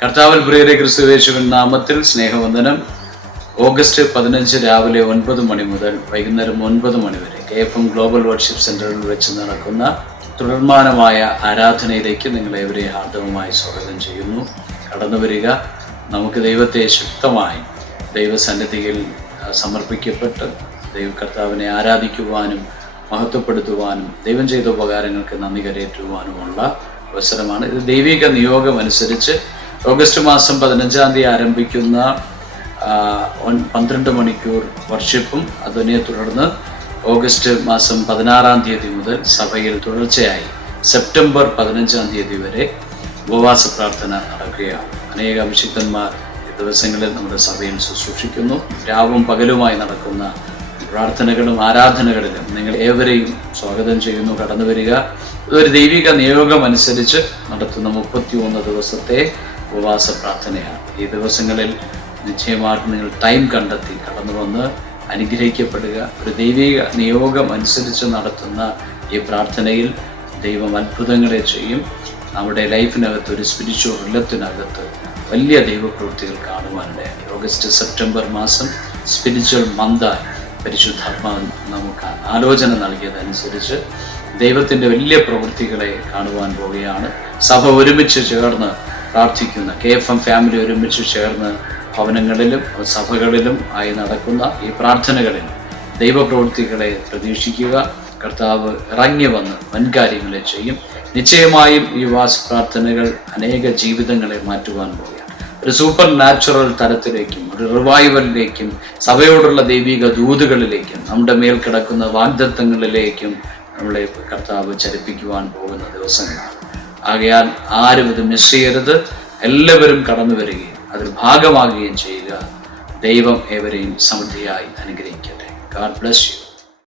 കർത്താവിൽ പ്രിയരെ, ക്രിസ്തുയേശുവിൻ നാമത്തിൽ സ്നേഹവന്ദനം. ഓഗസ്റ്റ് 15 രാവിലെ 9 മണി മുതൽ വൈകുന്നേരം 9 മണി വരെ KFM ഗ്ലോബൽ വർഷിപ്പ് സെന്ററിൽ വെച്ച് നടക്കുന്ന തുടർമാനമായ ആരാധനയിലേക്ക് നിങ്ങളേവരെയും ഹാർദവമായി സ്വാഗതം ചെയ്യുന്നു. കടന്നു വരിക. നമുക്ക് ദൈവത്തെ ശക്തമായി ദൈവസന്നിധിയിൽ സമർപ്പിക്കപ്പെട്ട് കർത്താവിനെ ആരാധിക്കുവാനും മഹത്വപ്പെടുത്തുവാനും ദൈവം ചെയ്ത ഉപകാരങ്ങൾക്ക് നന്ദി കരയേറ്റുവാനുമുള്ള അവസരമാണ്. ഇത് ദൈവിക നിയോഗം അനുസരിച്ച് ഓഗസ്റ്റ് മാസം 15 തീയതി ആരംഭിക്കുന്ന 12 മണിക്കൂർ വർഷിപ്പും അതിനെ തുടർന്ന് ഓഗസ്റ്റ് മാസം 16 തീയതി മുതൽ സഭയിൽ തുടർച്ചയായി സെപ്റ്റംബർ 15 തീയതി വരെ ഉപവാസ പ്രാർത്ഥന നടക്കുകയാണ്. അനേക അഭിഷിക്തന്മാർ ഈ ദിവസങ്ങളിൽ നമ്മുടെ സഭയിൽ ശുശ്രൂഷിക്കുന്നു. രാവും പകലുമായി നടക്കുന്ന പ്രാർത്ഥനകളും ആരാധനകളിലും നിങ്ങൾ ഏവരെയും സ്വാഗതം ചെയ്യുന്നു. കടന്നു വരിക. ഇതൊരു ദൈവിക നിയോഗം അനുസരിച്ച് നടത്തുന്ന 31 ദിവസത്തെ ഉപവാസ പ്രാർത്ഥനയാണ്. ഈ ദിവസങ്ങളിൽ നിശ്ചയമായിട്ടും നിങ്ങൾ ടൈം കണ്ടെത്തി കടന്നു വന്ന് അനുഗ്രഹിക്കപ്പെടുക. ഒരു ദൈവിക നിയോഗം അനുസരിച്ച് നടത്തുന്ന ഈ പ്രാർത്ഥനയിൽ ദൈവം അത്ഭുതങ്ങളെ ചെയ്യും. നമ്മുടെ ലൈഫിനകത്ത്, ഒരു സ്പിരിച്വൽ റിലത്തിനകത്ത് വലിയ ദൈവപ്രവൃത്തികൾ കാണുവാനിടയായി. ഓഗസ്റ്റ് സെപ്റ്റംബർ മാസം സ്പിരിച്വൽ മന്തായി പരിശുദ്ധാത്മാവ് നമുക്ക് ആലോചന നൽകിയതനുസരിച്ച് ദൈവത്തിൻ്റെ വലിയ പ്രവൃത്തികളെ കാണുവാൻ പോവുകയാണ്. സഭ ഒരുമിച്ച് ചേർന്ന് പ്രാർത്ഥിക്കുന്ന KFM ഫാമിലി ഒരുമിച്ച് ചേർന്ന് ഭവനങ്ങളിലും സഭകളിലും ആയി നടക്കുന്ന ഈ പ്രാർത്ഥനകളിൽ ദൈവപ്രവൃത്തികളെ പ്രതീക്ഷിക്കുക. കർത്താവ് ഇറങ്ങി വന്ന് വൻകാര്യങ്ങളെ ചെയ്യും. നിശ്ചയമായും ഈ ഉപവാസ പ്രാർത്ഥനകൾ അനേക ജീവിതങ്ങളെ മാറ്റുവാൻ പോവുകയാണ്. ഒരു സൂപ്പർ നാച്ചുറൽ തലത്തിലേക്കും ഒരു റിവൈവലിലേക്കും സഭയോടുള്ള ദൈവിക ദൂതുകളിലേക്കും നമ്മുടെ മേൽ കിടക്കുന്ന വാഗ്ദത്തങ്ങളിലേക്കും നമ്മളെ കർത്താവ് ചലിപ്പിക്കുവാൻ പോകുന്ന ദിവസങ്ങളാണ്. ആകയാൽ ആരും ഇത് മിസ് ചെയ്യരുത്. എല്ലാവരും കടന്നു വരികയും അതിൽ ഭാഗമാകുകയും ചെയ്യുക. ദൈവം ഏവരെയും സമൃദ്ധിയായി അനുഗ്രഹിക്കട്ടെ. God bless you.